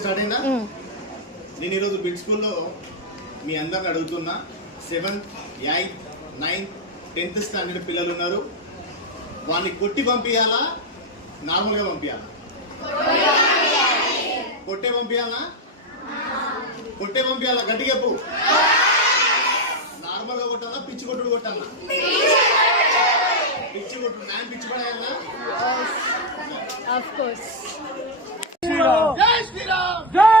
Start అయిందా? నేను ఈరోజు బిడ్ స్కూల్లో మీ అందరిని అడుగుతున్నా. Seventh eighth ninth tenth standard పిల్లలు ఉన్నారు. వాడిని కొట్టి పంపించాలా నార్మల్గా పంపించాలా కొట్టే పంపించాలా కొట్టే పంపించాలా గట్టిగా చెప్పు. నార్మల్గా కొట్టాలా? పిచ్చి కొట్టుడు కొట్టాలా? పిచ్చి కొట్టుడు. నేను పిచ్చి పడేయాలా ఆఫ్ కోర్స్ జై శ్రీరామ్ జై